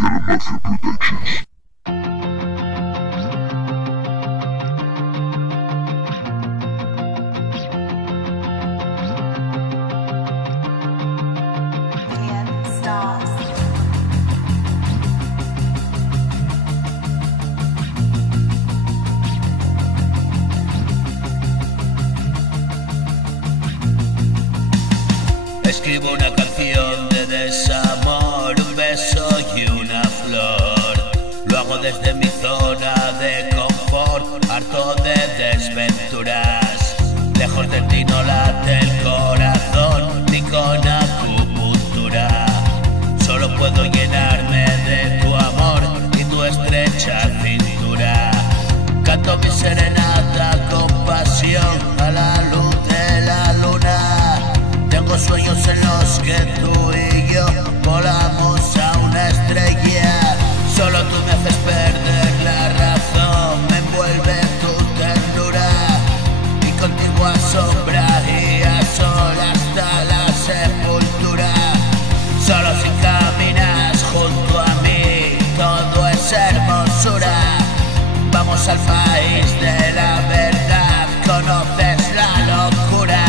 Mafia Productions. Escribo una canción de desamor, un beso y una flor. Lo hago desde mi zona de confort, harto de desventuras. Lejos de ti no late el corazón, ni con acupuntura. Solo puedo llenarme de tu amor y tu estrecha cintura. Canto mi serenata con pasión a la luz de la luna. Tengo sueños en los que tú y yo volamos a una estrella. Solo tú me haces perder la razón, me envuelve tu ternura. Y contigo a sombra y a sol hasta la sepultura. Solo si caminas junto a mí todo es hermosura. Vamos al país de la verdad, conoces la locura.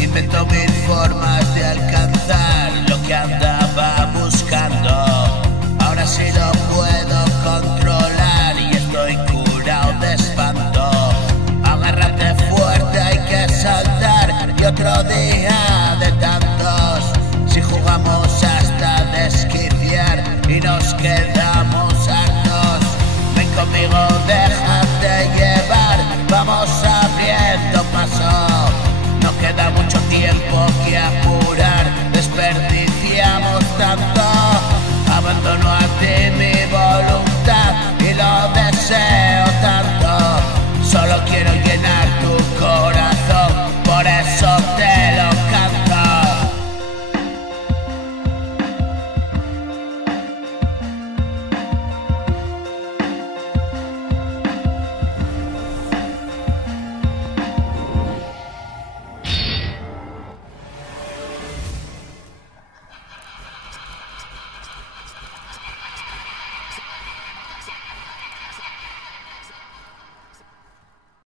Invento mil formas de alcanzar lo que andaba buscando. Ahora sí lo puedo controlar y estoy curado de espanto. Agárrate fuerte, hay que saltar y otro día de tantos. Si jugamos hasta desquiciar y nos quedamos hartos. Ven conmigo, déjate llevar, vamos abriendo paso. No queda mucho tiempo que